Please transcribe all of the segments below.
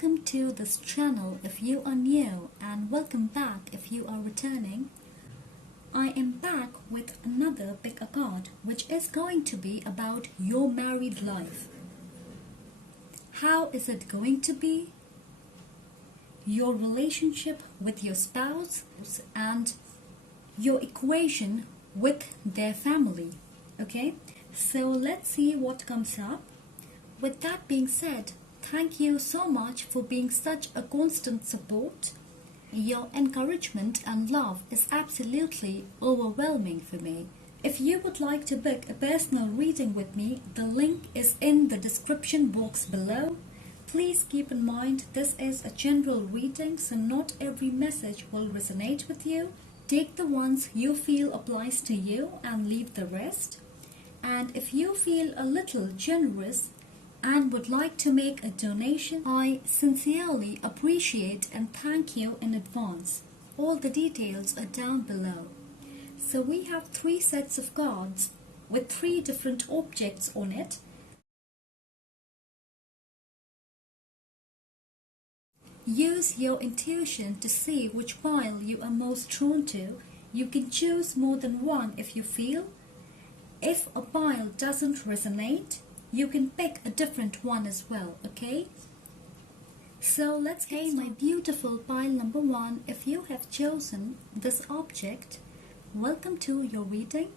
welcome to this channel if you are new, and welcome back if you are returning. I am back with another pick a card, which is going to be about your married life. How is it going to be? Your relationship with your spouse and your equation with their family. Okay, so let's see what comes up. With that being said, thank you so much for being such a constant support. Your encouragement and love is absolutely overwhelming for me. If you would like to book a personal reading with me, the link is in the description box below. Please keep in mind this is a general reading, so not every message will resonate with you. Take the ones you feel applies to you and leave the rest. And if you feel a little generous and would like to make a donation, I sincerely appreciate and thank you in advance. All the details are down below. So we have 3 sets of cards with 3 different objects on it. Use your intuition to see which pile you are most drawn to. You can choose more than one if you feel. If a pile doesn't resonate, you can pick a different one as well, okay? So let's get started. My beautiful pile number 1, if you have chosen this object, welcome to your reading.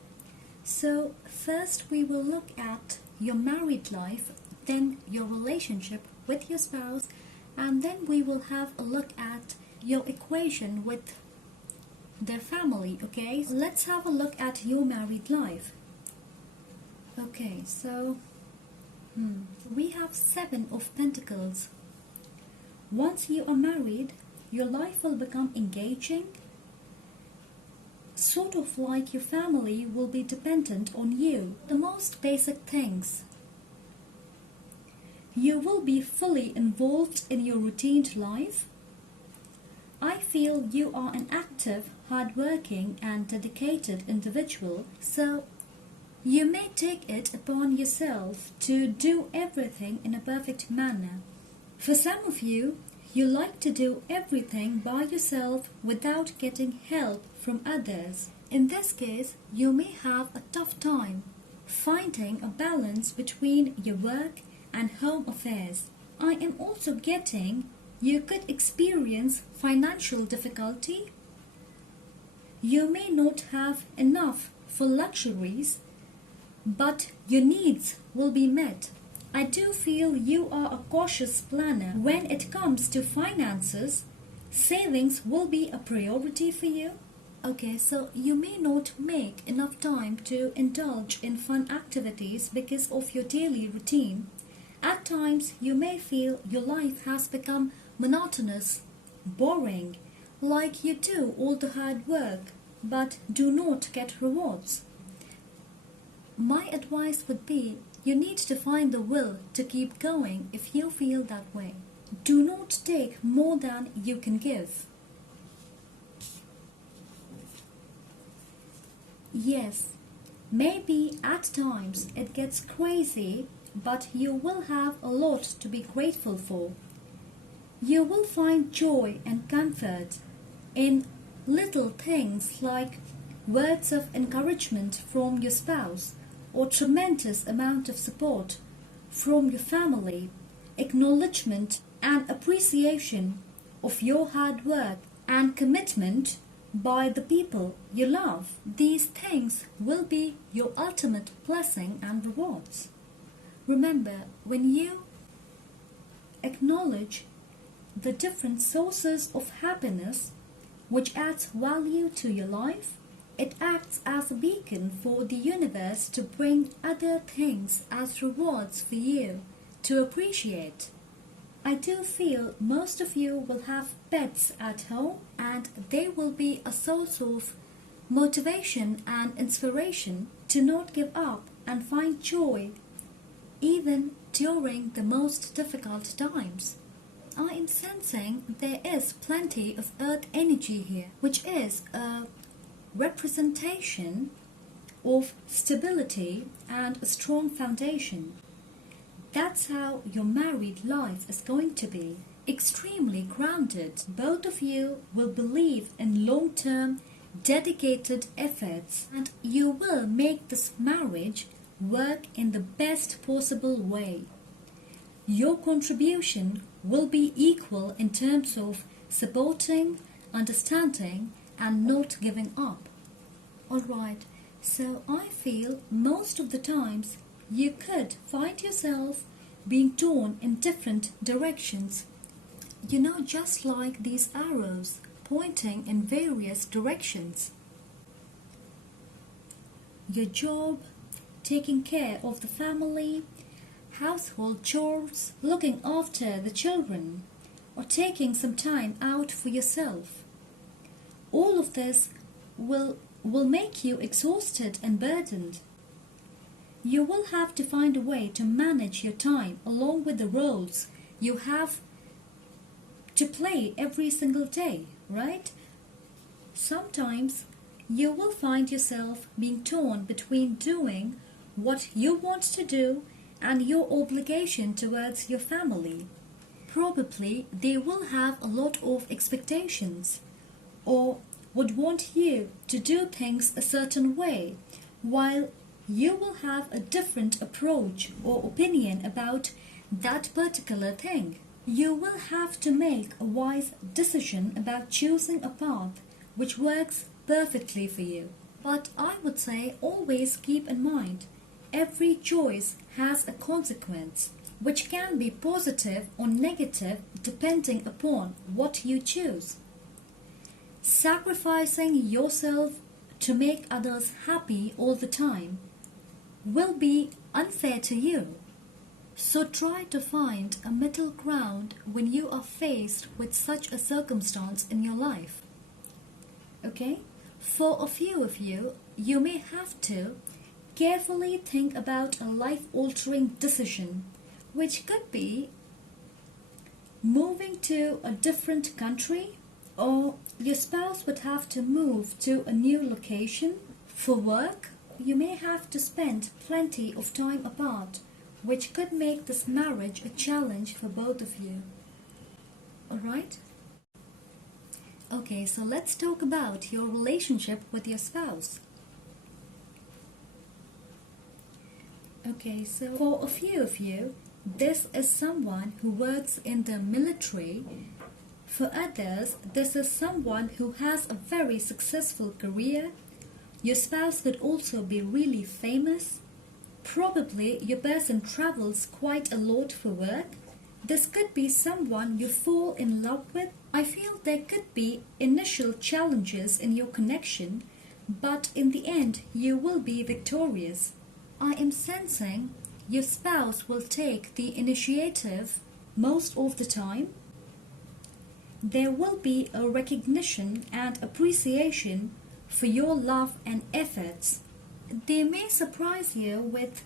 So first we will look at your married life, then your relationship with your spouse, and then we will have a look at your equation with their family, okay? Let's have a look at your married life. Okay, so we have 7 of Pentacles. Once you are married, your life will become engaging, sort of like your family will be dependent on you. The most basic things. You will be fully involved in your routine life. I feel you are an active, hardworking and dedicated individual, so you may take it upon yourself to do everything in a perfect manner. For some of you, you like to do everything by yourself without getting help from others. In this case, you may have a tough time finding a balance between your work and home affairs. I am also getting you could experience financial difficulty. You may not have enough for luxuries, but your needs will be met. I do feel you are a cautious planner when it comes to finances. Savings will be a priority for you. Okay, so you may not make enough time to indulge in fun activities because of your daily routine. At times, you may feel your life has become monotonous, boring, like you do all the hard work, but do not get rewards. My advice would be, you need to find the will to keep going if you feel that way. Do not take more than you can give. Yes, maybe at times it gets crazy, but you will have a lot to be grateful for. You will find joy and comfort in little things like words of encouragement from your spouse, or tremendous amount of support from your family, acknowledgement and appreciation of your hard work and commitment by the people you love. These things will be your ultimate blessing and rewards. Remember, when you acknowledge the different sources of happiness which adds value to your life, it acts as a beacon for the universe to bring other things as rewards for you to appreciate. I do feel most of you will have pets at home, and they will be a source of motivation and inspiration to not give up and find joy even during the most difficult times. I am sensing there is plenty of earth energy here, which is a representation of stability and a strong foundation. That's how your married life is going to be. extremely grounded. Both of you will believe in long-term, dedicated efforts, and you will make this marriage work in the best possible way. Your contribution will be equal in terms of supporting, understanding, and not giving up. Alright, so I feel most of the times you could find yourself being torn in different directions. You know, just like these arrows pointing in various directions. Your job, taking care of the family, household chores, looking after the children, or taking some time out for yourself. All of this will make you exhausted and burdened. You will have to find a way to manage your time along with the roles you have to play every single day, right? Sometimes you will find yourself being torn between doing what you want to do and your obligation towards your family. Probably they will have a lot of expectations or would want you to do things a certain way, while you will have a different approach or opinion about that particular thing. You will have to make a wise decision about choosing a path which works perfectly for you. But I would say always keep in mind, every choice has a consequence, which can be positive or negative depending upon what you choose. Sacrificing yourself to make others happy all the time will be unfair to you. So try to find a middle ground when you are faced with such a circumstance in your life. Okay? For a few of you, you may have to carefully think about a life-altering decision, which could be moving to a different country, or your spouse would have to move to a new location for work. You may have to spend plenty of time apart, which could make this marriage a challenge for both of you. Alright? Okay, so let's talk about your relationship with your spouse. Okay, so for a few of you, this is someone who works in the military. For others, this is someone who has a very successful career. Your spouse could also be really famous. Probably your person travels quite a lot for work. This could be someone you fall in love with. I feel there could be initial challenges in your connection, but in the end you will be victorious. I am sensing your spouse will take the initiative most of the time. There will be a recognition and appreciation for your love and efforts. They may surprise you with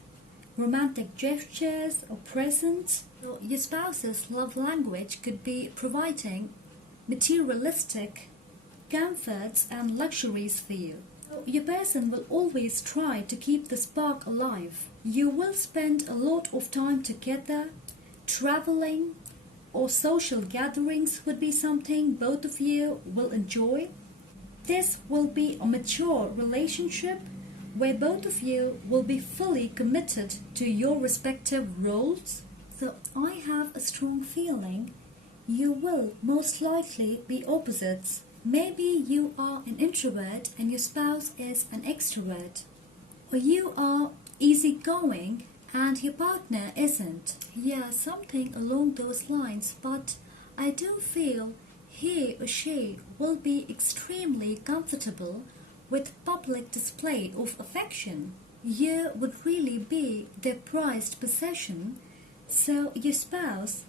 romantic gestures or presents. So your spouse's love language could be providing materialistic comforts and luxuries for you. So your person will always try to keep the spark alive. You will spend a lot of time together. Traveling or social gatherings would be something both of you will enjoy. This will be a mature relationship where both of you will be fully committed to your respective roles. So I have a strong feeling you will most likely be opposites. Maybe you are an introvert and your spouse is an extrovert. Or you are easygoing and your partner isn't. Yeah, something along those lines, but I do feel he or she will be extremely comfortable with public display of affection. You would really be their prized possession, so your spouse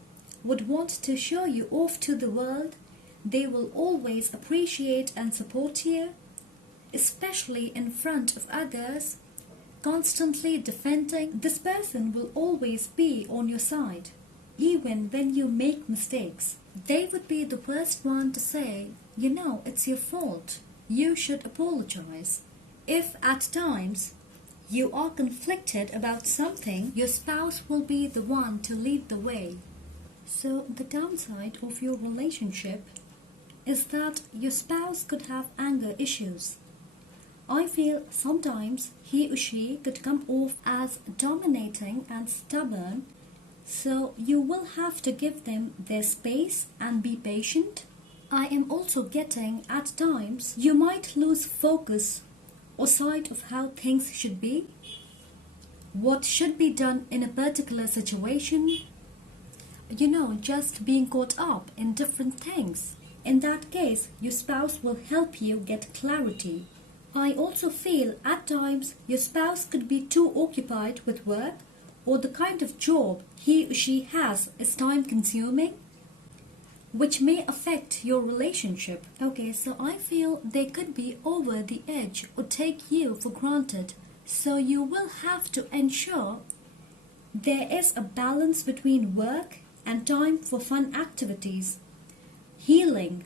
would want to show you off to the world. They will always appreciate and support you, especially in front of others, constantly defending. This person will always be on your side, even when you make mistakes. They would be the first one to say, you know, it's your fault. You should apologize. If at times you are conflicted about something, your spouse will be the one to lead the way. So the downside of your relationship is that your spouse could have anger issues. I feel sometimes he or she could come off as dominating and stubborn, so you will have to give them their space and be patient. I am also getting at times you might lose focus or sight of how things should be, what should be done in a particular situation. Just being caught up in different things. In that case, your spouse will help you get clarity. I also feel at times your spouse could be too occupied with work, or the kind of job he or she has is time consuming, which may affect your relationship. Okay, so I feel they could be over the edge or take you for granted. So you will have to ensure there is a balance between work and time for fun activities, healing,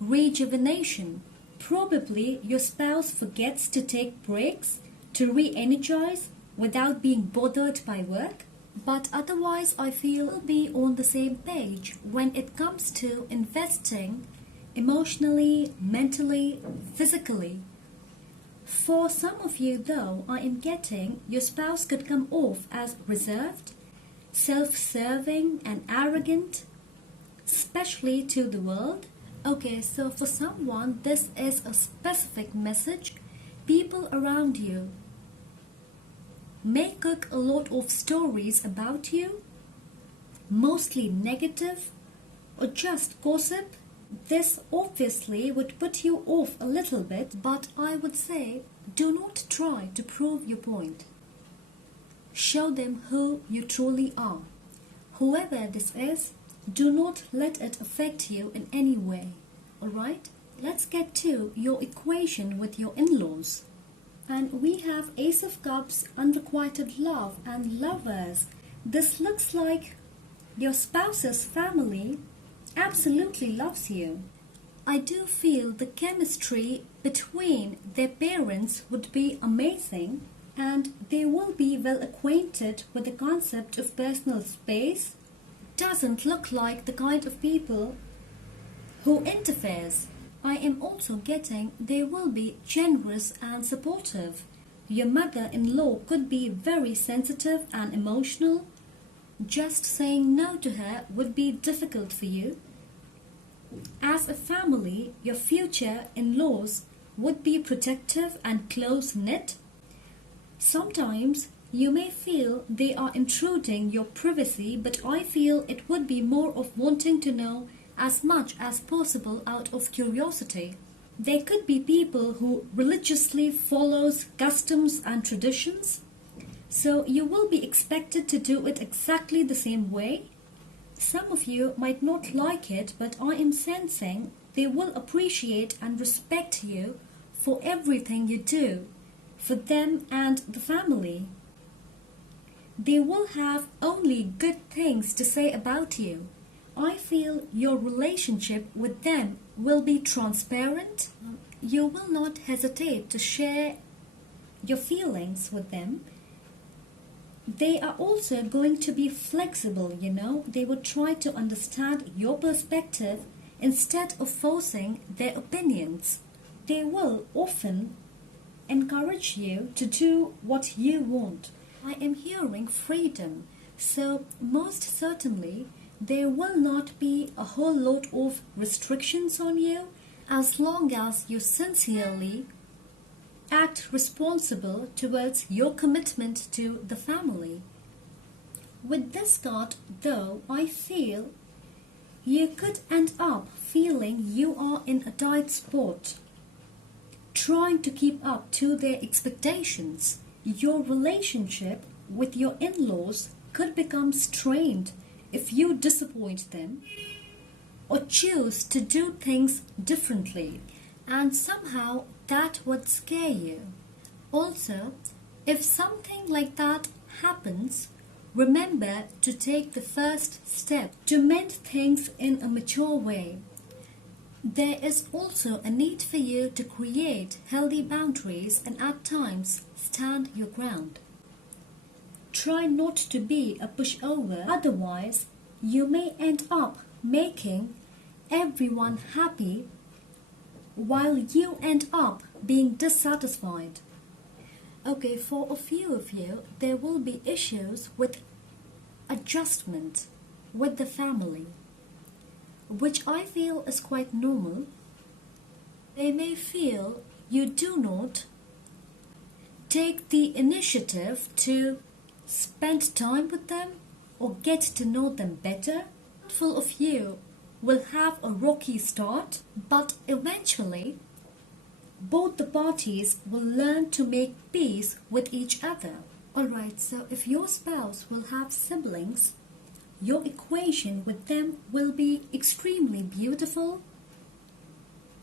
rejuvenation. Probably your spouse forgets to take breaks to re-energize without being bothered by work. But otherwise, I feel we'll be on the same page when it comes to investing emotionally, mentally, physically. For some of you, though, I am getting your spouse could come off as reserved, self-serving, and arrogant, especially to the world. Okay, so for someone, this is a specific message. People around you may cook a lot of stories about you, mostly negative, or just gossip. This obviously would put you off a little bit, but I would say do not try to prove your point. Show them who you truly are. Whoever this is, do not let it affect you in any way. Alright? Let's get to your equation with your in-laws. And we have Ace of Cups, Unrequited Love, and Lovers. This looks like your spouse's family absolutely loves you. I do feel the chemistry between their parents would be amazing, and they will be well acquainted with the concept of personal space. Doesn't look like the kind of people who interferes. I am also getting they will be generous and supportive. Your mother-in-law could be very sensitive and emotional. Just saying no to her would be difficult for you. As a family, your future in-laws would be protective and close-knit. Sometimes you may feel they are intruding your privacy, but I feel it would be more of wanting to know as much as possible out of curiosity. They could be people who religiously follows customs and traditions, so you will be expected to do it exactly the same way. Some of you might not like it, but I am sensing they will appreciate and respect you for everything you do for them and the family. They will have only good things to say about you. I feel your relationship with them will be transparent. You will not hesitate to share your feelings with them. They are also going to be flexible, They will try to understand your perspective instead of forcing their opinions. They will often encourage you to do what you want. I am hearing freedom, so most certainly there will not be a whole lot of restrictions on you as long as you sincerely act responsible towards your commitment to the family. With this thought, though, I feel you could end up feeling you are in a tight spot, trying to keep up to their expectations. Your relationship with your in-laws could become strained if you disappoint them or choose to do things differently, and somehow that would scare you. Also, if something like that happens, remember to take the first step to mend things in a mature way. There is also a need for you to create healthy boundaries and at times stand your ground. Try not to be a pushover, otherwise you may end up making everyone happy while you end up being dissatisfied. Okay, for a few of you, there will be issues with adjustment with the family, which I feel is quite normal. They may feel you do not take the initiative to spend time with them or get to know them better. Full of you will have a rocky start, but eventually both the parties will learn to make peace with each other. Alright, so if your spouse will have siblings, your equation with them will be extremely beautiful.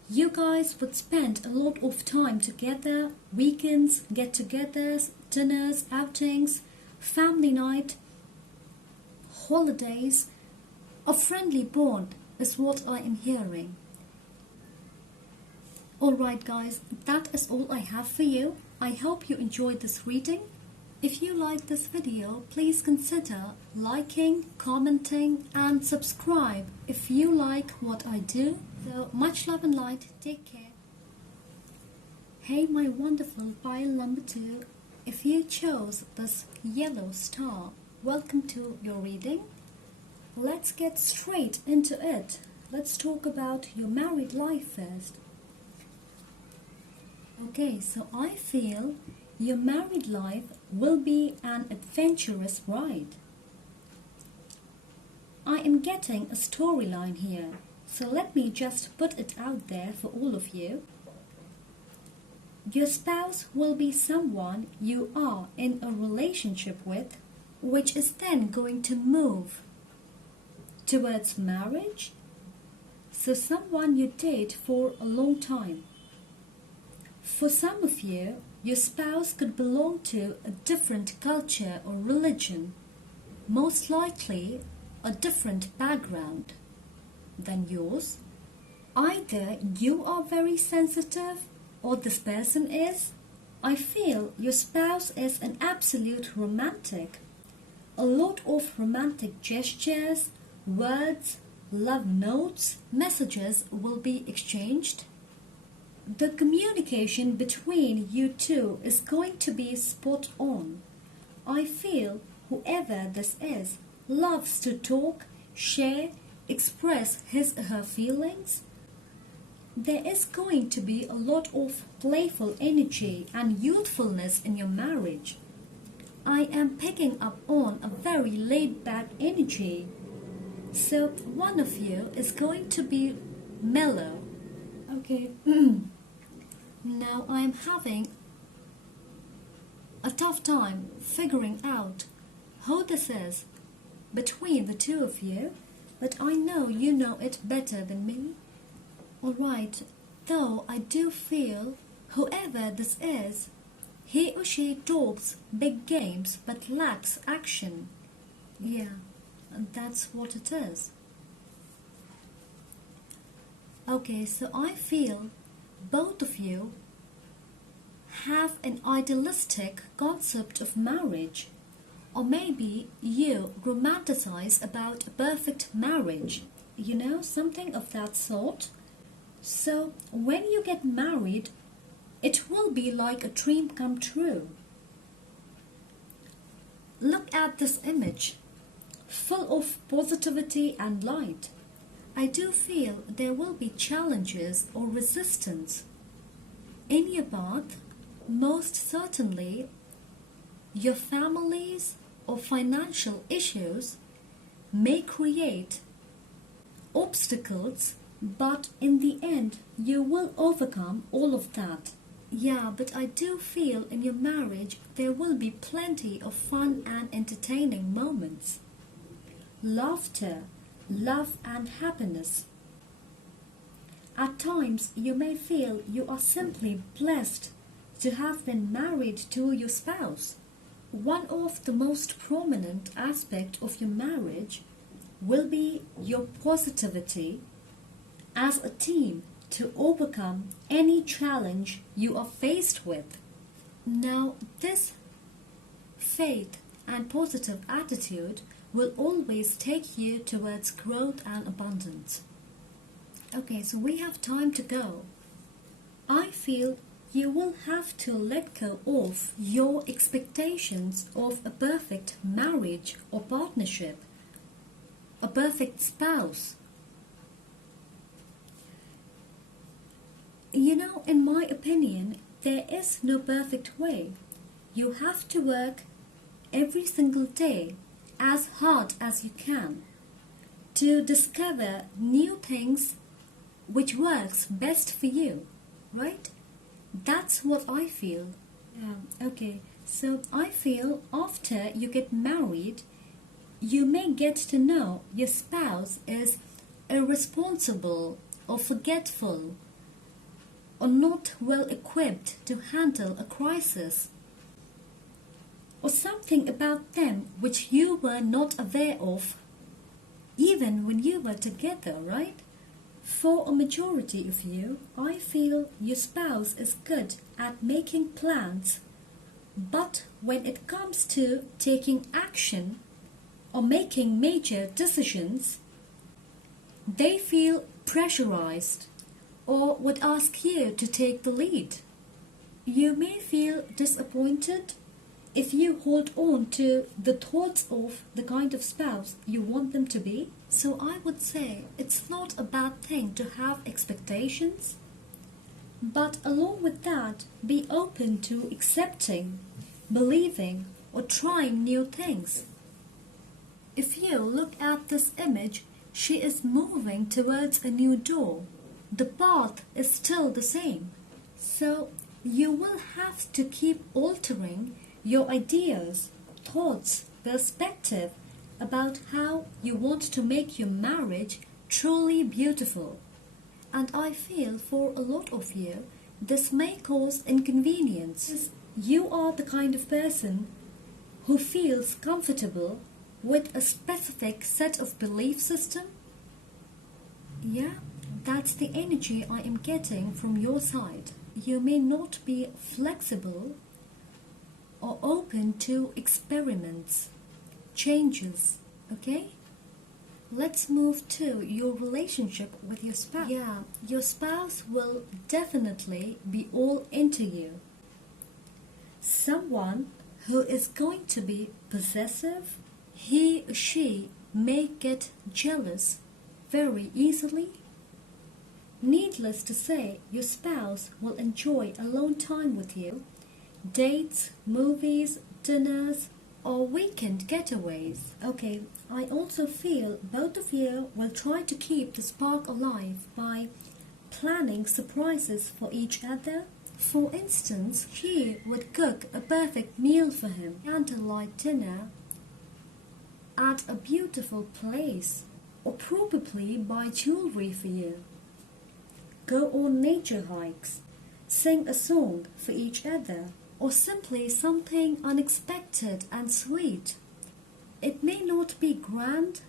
You guys would spend a lot of time together, weekends, get-togethers, dinners, outings, family night, holidays. A friendly bond is what I am hearing. Alright guys, that is all I have for you. I hope you enjoyed this reading. If you like this video, please consider liking, commenting and subscribe if you like what I do. So much love and light. Take care. Hey my wonderful pile number 2, if you chose this yellow star, welcome to your reading. Let's get straight into it. Let's talk about your married life first. Okay, so I feel your married life will be an adventurous ride. I am getting a storyline here, so let me just put it out there for all of you. Your spouse will be someone you are in a relationship with, which is then going to move towards marriage. So someone you date for a long time. For some of you, your spouse could belong to a different culture or religion, most likely a different background than yours. Either you are very sensitive or this person is. I feel your spouse is an absolute romantic. A lot of romantic gestures, words, love notes, messages will be exchanged. The communication between you two is going to be spot on. I feel whoever this is loves to talk, share, express his or her feelings. There is going to be a lot of playful energy and youthfulness in your marriage. I am picking up on a very laid-back energy. So one of you is going to be mellow. Okay. Now I am having a tough time figuring out who this is between the two of you, but I know you know it better than me. Alright, though I do feel whoever this is, he or she talks big games but lacks action. Yeah, that's what it is. Okay, so I feel both of you have an idealistic concept of marriage, or maybe you romanticize about a perfect marriage, you know, something of that sort. So when you get married, it will be like a dream come true. Look at this image, full of positivity and light. I do feel there will be challenges or resistance in your path. Most certainly, your families or financial issues may create obstacles, but in the end, you will overcome all of that. Yeah, but I do feel in your marriage there will be plenty of fun and entertaining moments. Laughter, love and happiness. At times, you may feel you are simply blessed to have been married to your spouse. One of the most prominent aspects of your marriage will be your positivity as a team to overcome any challenge you are faced with. Now, this faith and positive attitude will always take you towards growth and abundance. Okay, so we have time to go. I feel you will have to let go of your expectations of a perfect marriage or partnership, a perfect spouse. You know, in my opinion, there is no perfect way. You have to work every single day as hard as you can to discover new things which works best for you, right? That's what I feel. Okay, so I feel after you get married, you may get to know your spouse is irresponsible or forgetful or not well equipped to handle a crisis, or something about them which you were not aware of even when you were together, right? For a majority of you, I feel your spouse is good at making plans, but when it comes to taking action or making major decisions, they feel pressurized or would ask you to take the lead. You may feel disappointed if you hold on to the thoughts of the kind of spouse you want them to be. So I would say it's not a bad thing to have expectations, but along with that, be open to accepting, believing, or trying new things. If you look at this image, she is moving towards a new door. The path is still the same. So you will have to keep altering your ideas, thoughts, perspective about how you want to make your marriage truly beautiful. And I feel for a lot of you, this may cause inconvenience. You are the kind of person who feels comfortable with a specific set of belief system. Yeah, that's the energy I am getting from your side. You may not be flexible or open to experiments, changes, okay? Let's move to your relationship with your spouse. Yeah, your spouse will definitely be all into you. Someone who is going to be possessive, he or she may get jealous very easily. Needless to say, your spouse will enjoy alone time with you, dates, movies, dinners, or weekend getaways. Okay, I also feel both of you will try to keep the spark alive by planning surprises for each other. For instance, she would cook a perfect meal for him, candlelight dinner at a beautiful place, or probably buy jewelry for you, go on nature hikes, sing a song for each other, or simply something unexpected and sweet. It may not be grand,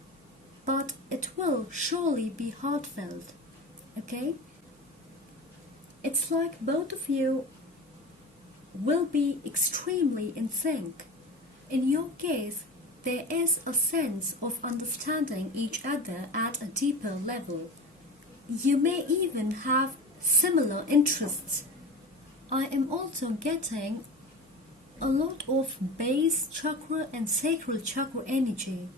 but it will surely be heartfelt, okay? It's like both of you will be extremely in sync. In your case, there is a sense of understanding each other at a deeper level. You may even have similar interests. I am also getting a lot of base chakra and sacral chakra energy.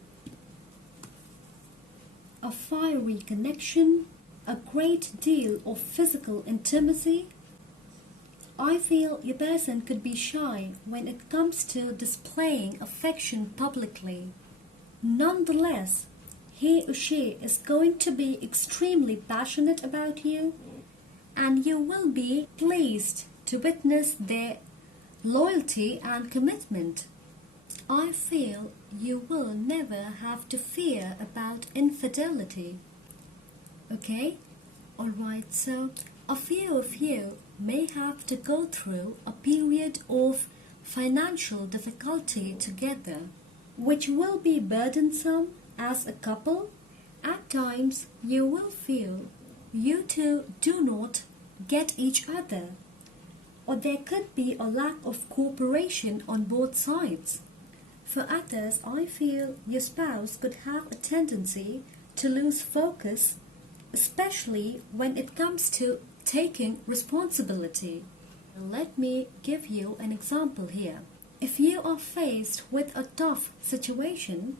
A fiery connection, a great deal of physical intimacy. I feel your person could be shy when it comes to displaying affection publicly. Nonetheless, he or she is going to be extremely passionate about you, and you will be pleased to witness their loyalty and commitment. I feel you will never have to fear about infidelity. Okay? Alright, so a few of you may have to go through a period of financial difficulty together, which will be burdensome as a couple. At times, you will feel you two do not get each other, or there could be a lack of cooperation on both sides. For others, I feel your spouse could have a tendency to lose focus, especially when it comes to taking responsibility. Let me give you an example here. If you are faced with a tough situation,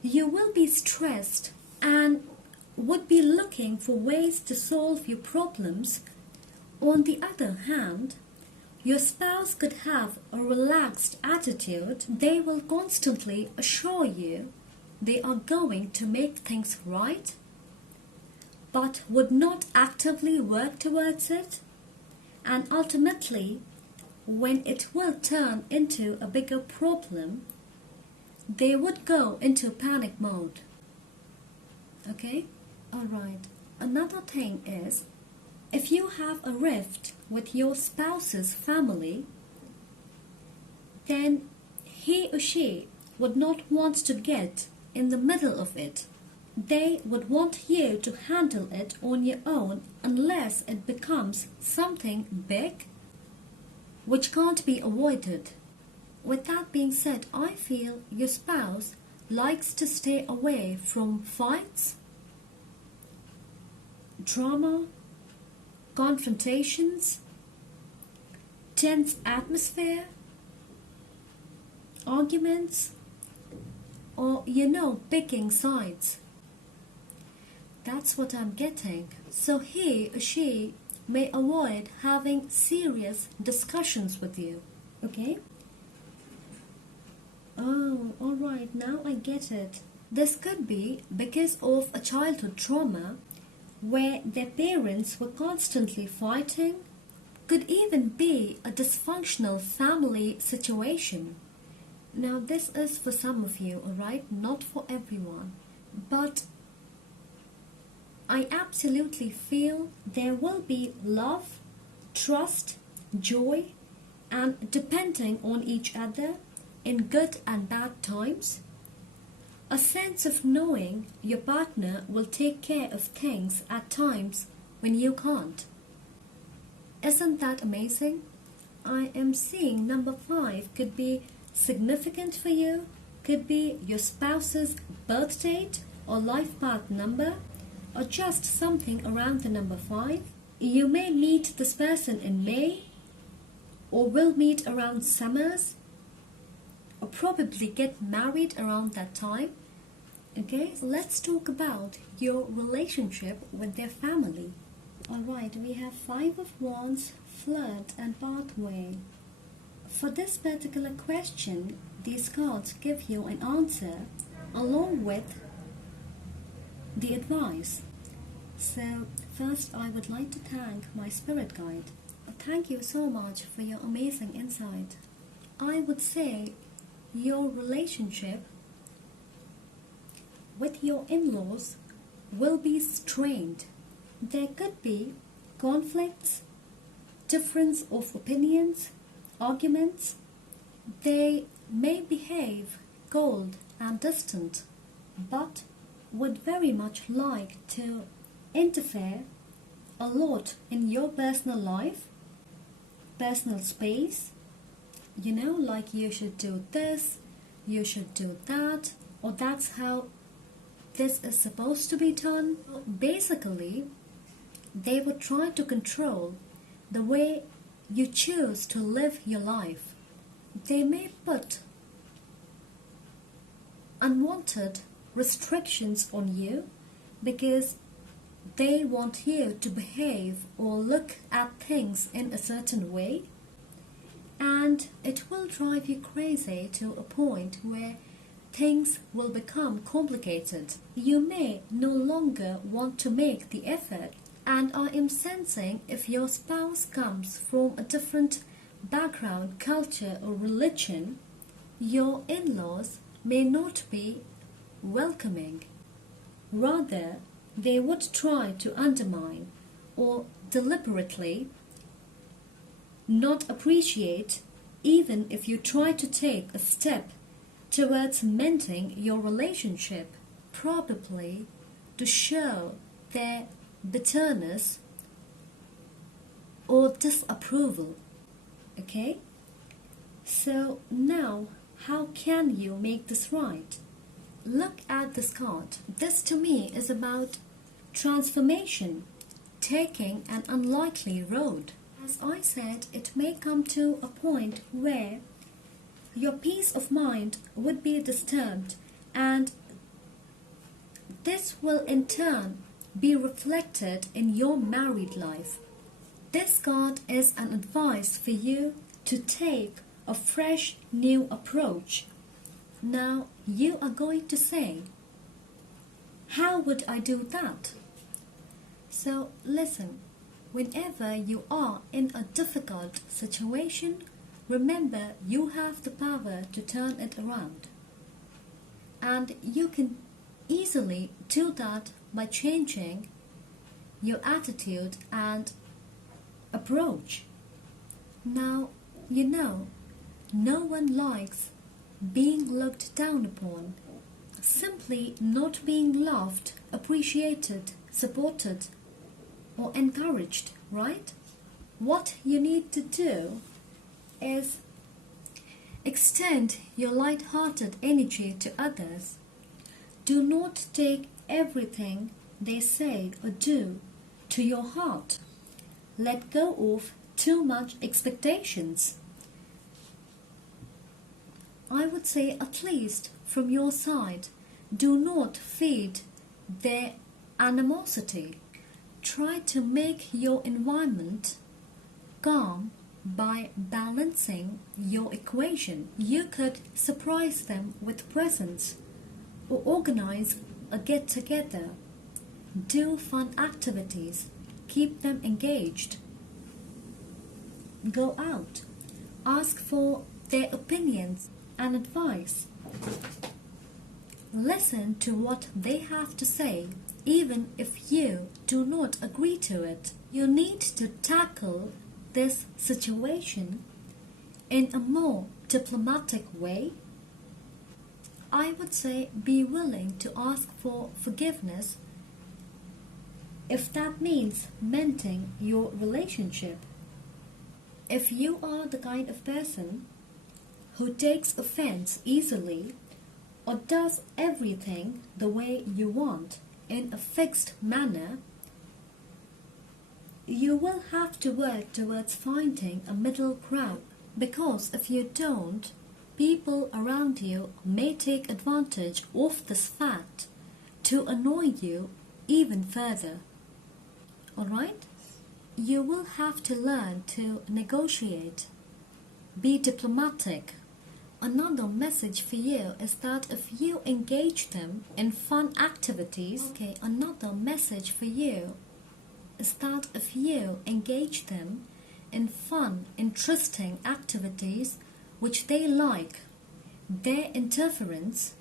you will be stressed and would be looking for ways to solve your problems. On the other hand, your spouse could have a relaxed attitude. They will constantly assure you they are going to make things right, but would not actively work towards it. And ultimately, when it will turn into a bigger problem, they would go into panic mode. Okay? Alright. Another thing is, if you have a rift with your spouse's family, then he or she would not want to get in the middle of it. They would want you to handle it on your own unless it becomes something big which can't be avoided. With that being said, I feel your spouse likes to stay away from fights, drama, confrontations, tense atmosphere, arguments, or picking sides. That's what I'm getting. So he or she may avoid having serious discussions with you. Okay? Oh, alright, now I get it. This could be because of a childhood trauma where their parents were constantly fighting. Could even be a dysfunctional family situation. Now this is for some of you, alright? Not for everyone. But I absolutely feel there will be love, trust, joy, and depending on each other in good and bad times. A sense of knowing your partner will take care of things at times when you can't. Isn't that amazing? I am seeing number 5 could be significant for you, could be your spouse's birth date or life path number, or just something around the number 5. You may meet this person in May, or will meet around summers, or probably get married around that time. Okay, let's talk about your relationship with their family. Alright, we have 5 of Wands, flirt and pathway. For this particular question, these cards give you an answer along with the advice. So first I would like to thank my spirit guide. Thank you so much for your amazing insight. I would say your relationship with your in-laws will be strained. There could be conflicts, difference of opinions, arguments. They may behave cold and distant, but would very much like to interfere a lot in your personal life, personal space. Like you should do this, you should do that, or that's how this is supposed to be done. Basically, they would try to control the way you choose to live your life. They may put unwanted restrictions on you because they want you to behave or look at things in a certain way, and it will drive you crazy to a point where things will become complicated. You may no longer want to make the effort, and I am sensing if your spouse comes from a different background, culture or religion, your in-laws may not be welcoming. Rather, they would try to undermine or deliberately not appreciate even if you try to take a step towards mending your relationship, probably to show their bitterness or disapproval. Okay? So now how can you make this right? Look at this card. This to me is about transformation, taking an unlikely road. As I said, it may come to a point where your peace of mind would be disturbed, and this will in turn be reflected in your married life. This card is an advice for you to take a fresh new approach. Now you are going to say, how would I do that? So listen, whenever you are in a difficult situation, remember you have the power to turn it around. And you can easily do that by changing your attitude and approach. Now, you know, no one likes being looked down upon. Simply not being loved, appreciated, supported, or encouraged, right? What you need to do is extend your light-hearted energy to others. Do not take everything they say or do to your heart. Let go of too much expectations. I would say, at least from your side, do not feed their animosity. Try to make your environment calm by balancing your equation. You could surprise them with presents or organize a get-together. Do fun activities. Keep them engaged. Go out. Ask for their opinions and advice. Listen to what they have to say, even if you do not agree to it. You need to tackle this situation in a more diplomatic way. I would say be willing to ask for forgiveness if that means mending your relationship. If you are the kind of person who takes offense easily or does everything the way you want in a fixed manner, you will have to work towards finding a middle ground, because if you don't, people around you may take advantage of this fact to annoy you even further. Alright? You will have to learn to negotiate, be diplomatic. Another message for you is that if you engage them in fun activities, another message for you is that if you engage them in fun, interesting activities which they like, their interference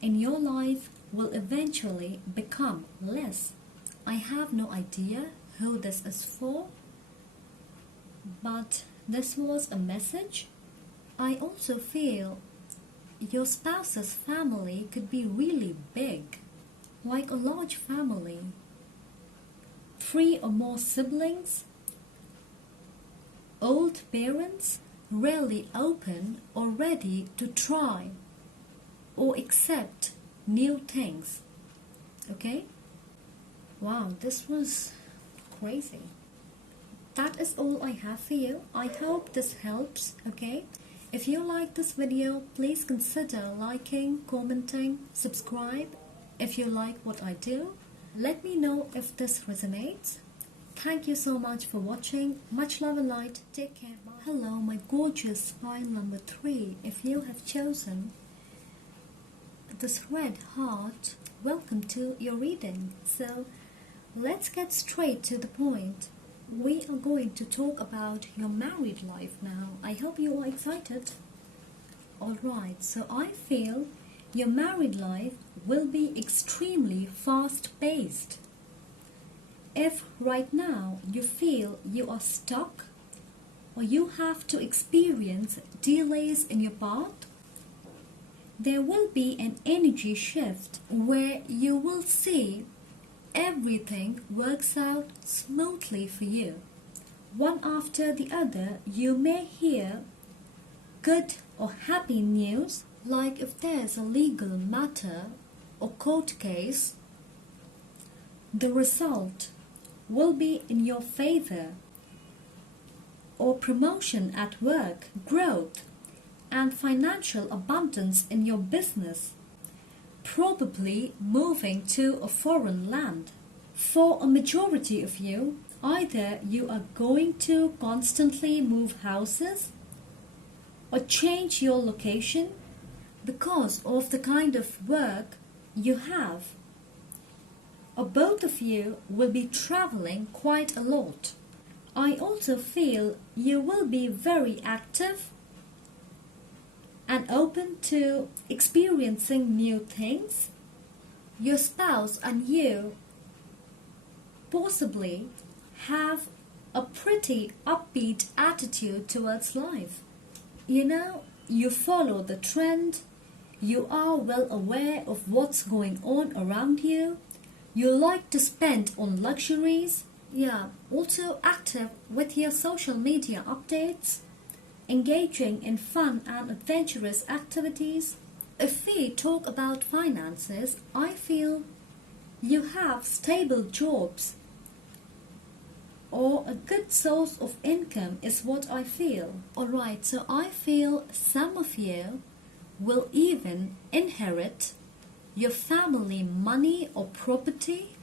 in your life will eventually become less. I have no idea who this is for, but this was a message. I also feel your spouse's family could be really big, like a large family. 3 or more siblings, old parents, rarely open or ready to try or accept new things. Okay? Wow, this was crazy. That is all I have for you. I hope this helps, okay? If you like this video, please consider liking, commenting, subscribe. If you like what I do, let me know if this resonates. Thank you so much for watching. Much love and light. Take care. Bye. Hello, my gorgeous pile number 3. If you have chosen this red heart, welcome to your reading. So let's get straight to the point. We are going to talk about your married life now. I hope you are excited. Alright, so I feel your married life will be extremely fast-paced. If right now you feel you are stuck or you have to experience delays in your path, there will be an energy shift where you will see everything works out smoothly for you. One after the other, you may hear good or happy news, like if there's a legal matter or court case, the result will be in your favor, or promotion at work, growth, and financial abundance in your business, probably moving to a foreign land. For a majority of you, either you are going to constantly move houses or change your location because of the kind of work you have, or both of you will be traveling quite a lot. I also feel you will be very active and open to experiencing new things. Your spouse and you possibly have a pretty upbeat attitude towards life. You follow the trend, you are well aware of what's going on around you, you like to spend on luxuries, also active with your social media updates, engaging in fun and adventurous activities. If we talk about finances, I feel you have stable jobs or a good source of income is what I feel. Alright, so I feel some of you will even inherit your family money or property.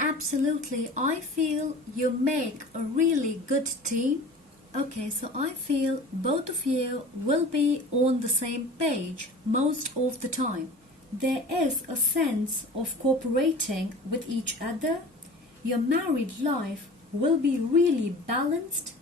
Absolutely, I feel you make a really good team. Okay, so I feel both of you will be on the same page most of the time. There is a sense of cooperating with each other. Your married life will be really balanced.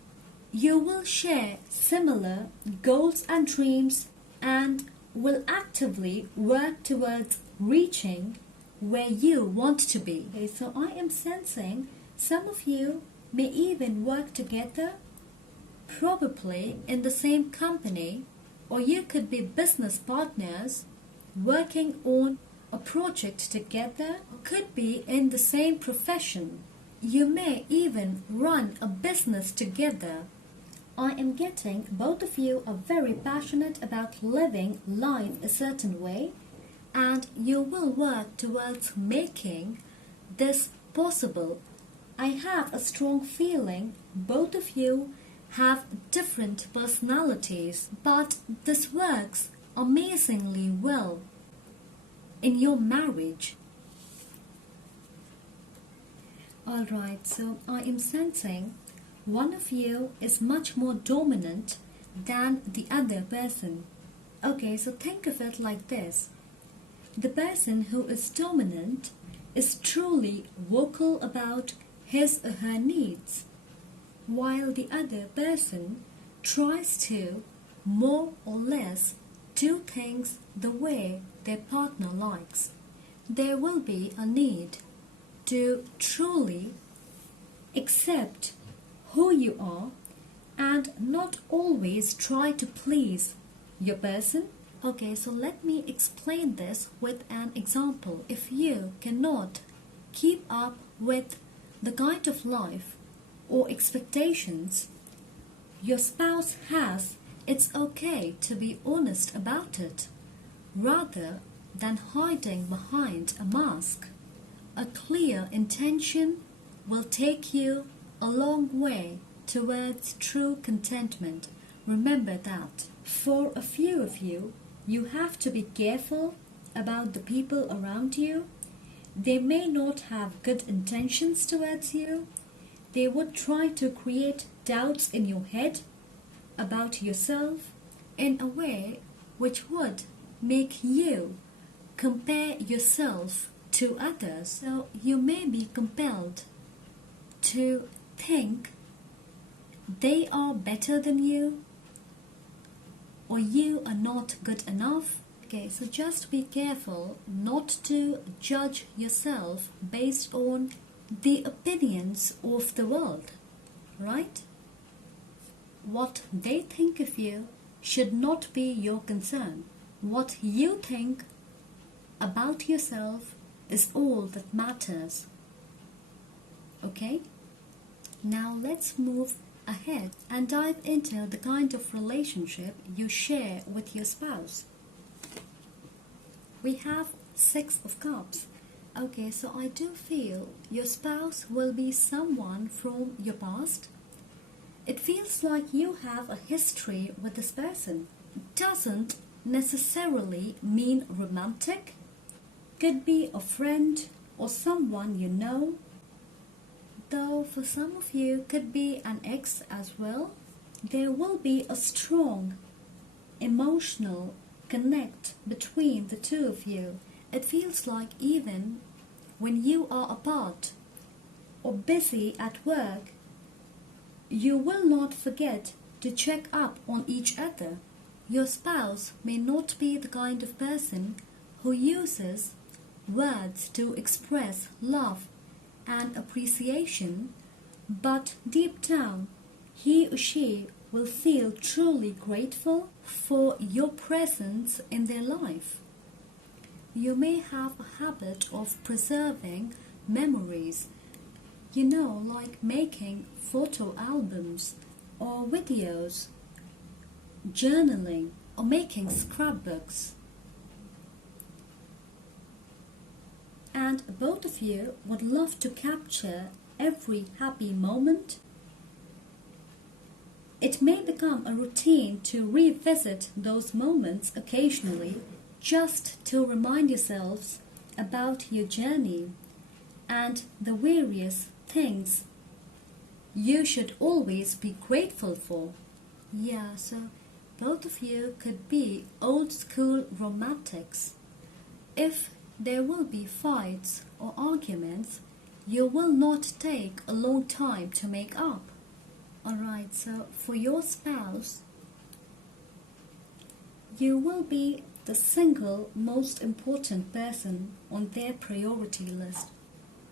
You will share similar goals and dreams and will actively work towards reaching where you want to be. Okay, so I am sensing some of you may even work together, probably in the same company, or you could be business partners working on a project together, or could be in the same profession. You may even run a business together. I am getting both of you are very passionate about living life a certain way, and you will work towards making this possible. I have a strong feeling both of you have different personalities, but this works amazingly well in your marriage. Alright, so I am sensing one of you is much more dominant than the other person. Okay, so think of it like this. The person who is dominant is truly vocal about his or her needs, while the other person tries to more or less do things the way their partner likes. There will be a need to truly accept who you are and not always try to please your person. Okay, so let me explain this with an example. If you cannot keep up with the kind of life or expectations your spouse has, it's okay to be honest about it, rather than hiding behind a mask. A clear intention will take you a long way towards true contentment. Remember that. For a few of you, you have to be careful about the people around you. They may not have good intentions towards you. They would try to create doubts in your head about yourself in a way which would make you compare yourself to others. So you may be compelled to think they are better than you, or you are not good enough. Okay, so just be careful not to judge yourself based on the opinions of the world, right? What they think of you should not be your concern. What you think about yourself is all that matters. Okay? Now let's move ahead and dive into the kind of relationship you share with your spouse. We have Six of Cups. Okay, so I do feel your spouse will be someone from your past. It feels like you have a history with this person. Doesn't necessarily mean romantic. Could be a friend or someone you know. Though for some of you could be an ex as well. There will be a strong emotional connect between the two of you. It feels like even when you are apart or busy at work, you will not forget to check up on each other. Your spouse may not be the kind of person who uses words to express love and appreciation, but deep down, he or she will feel truly grateful for your presence in their life. You may have a habit of preserving memories, like making photo albums or videos, journaling, or making scrapbooks. And both of you would love to capture every happy moment. It may become a routine to revisit those moments occasionally, just to remind yourselves about your journey and the various things you should always be grateful for. Yeah, so both of you could be old school romantics. If there will be fights or arguments, you will not take a long time to make up. Alright, so for your spouse, you will be the single most important person on their priority list.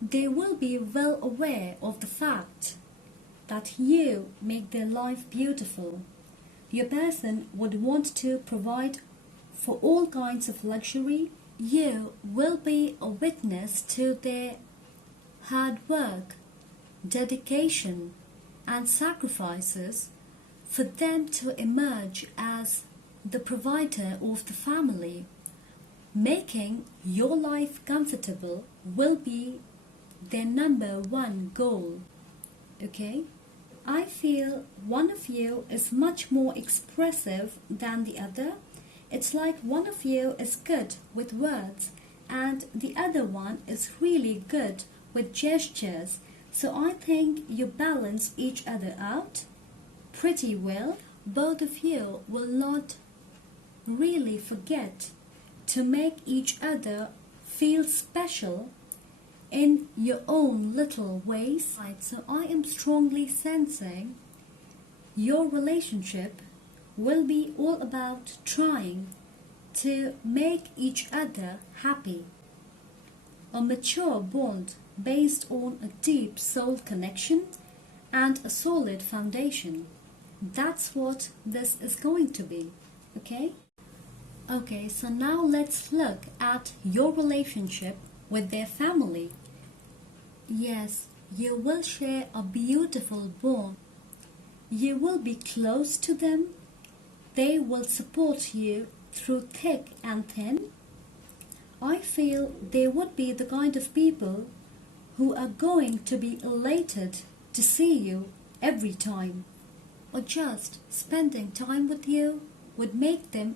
They will be well aware of the fact that you make their life beautiful. Your person would want to provide for all kinds of luxury. You will be a witness to their hard work, dedication, and sacrifices for them to emerge as the provider of the family. Making your life comfortable will be their number one goal. Okay? I feel one of you is much more expressive than the other. It's like one of you is good with words and the other one is really good with gestures. So I think you balance each other out pretty well. Both of you will not really forget to make each other feel special in your own little ways. Right, so I am strongly sensing your relationship will be all about trying to make each other happy. A mature bond based on a deep soul connection and a solid foundation. That's what this is going to be, okay? Okay, so now let's look at your relationship with their family. Yes, you will share a beautiful bond. You will be close to them. They will support you through thick and thin. I feel they would be the kind of people who are going to be elated to see you every time, or just spending time with you would make them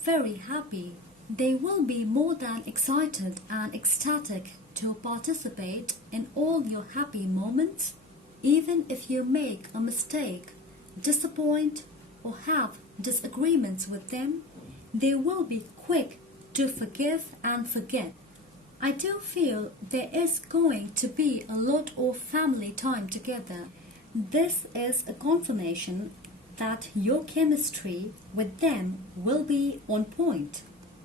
very happy. They will be more than excited and ecstatic to participate in all your happy moments. Even if you make a mistake, disappoint, or have disagreements with them, they will be quick to forgive and forget. I do feel there is going to be a lot of family time together. This is a confirmation that your chemistry with them will be on point.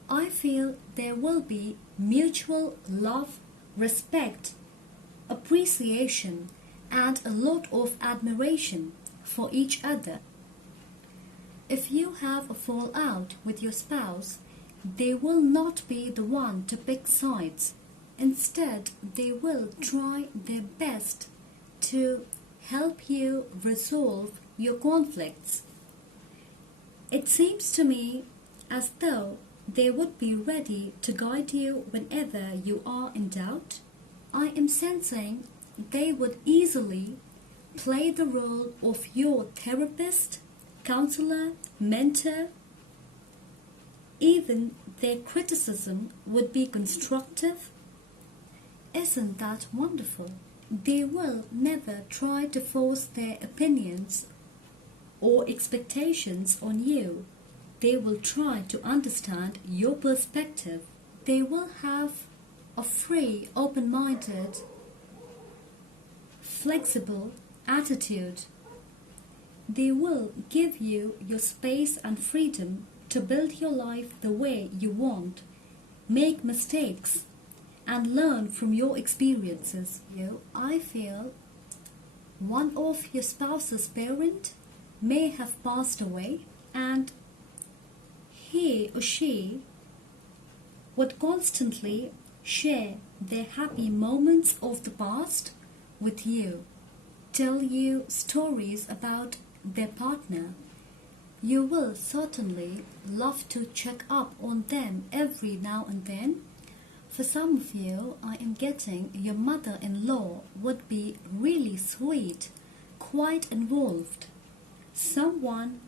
I feel there will be mutual love, respect, appreciation, and a lot of admiration for each other. If you have a fallout with your spouse, they will not be the one to pick sides. Instead, they will try their best to help you resolve your conflicts. It seems to me as though they would be ready to guide you whenever you are in doubt. I am sensing they would easily play the role of your therapist, counselor, mentor. Even their criticism would be constructive. Isn't that wonderful? They will never try to force their opinions or expectations on you. They will try to understand your perspective. They will have a free, open-minded, flexible attitude. They will give you your space and freedom to build your life the way you want, make mistakes, and learn from your experiences. I feel one of your spouse's parent may have passed away, and he or she would constantly share their happy moments of the past with you, tell you stories about their partner. You will certainly love to check up on them every now and then. For some of you, I am getting your mother-in-law would be really sweet, quite involved. Someone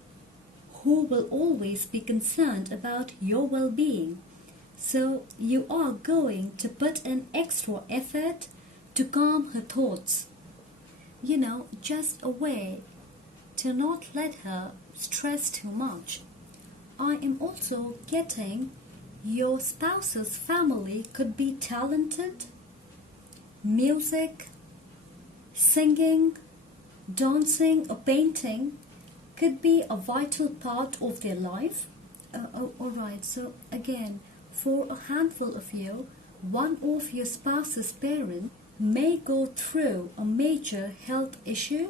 who will always be concerned about your well-being. So you are going to put in extra effort to calm her thoughts. Just a way to not let her stress too much. I am also getting your spouse's family could be talented. Music, singing, dancing or painting could be a vital part of their life. Alright, so again, for a handful of you, one of your spouse's parents may go through a major health issue,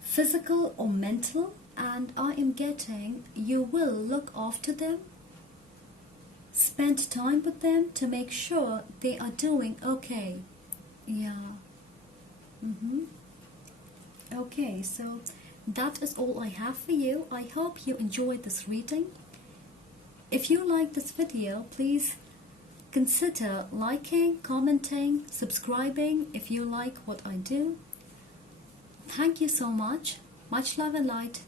physical or mental, and I am getting you will look after them, spend time with them to make sure they are doing okay. Okay, so that is all I have for you. I hope you enjoyed this reading. If you like this video, please consider liking, commenting, subscribing if you like what I do. Thank you so much. Much love and light.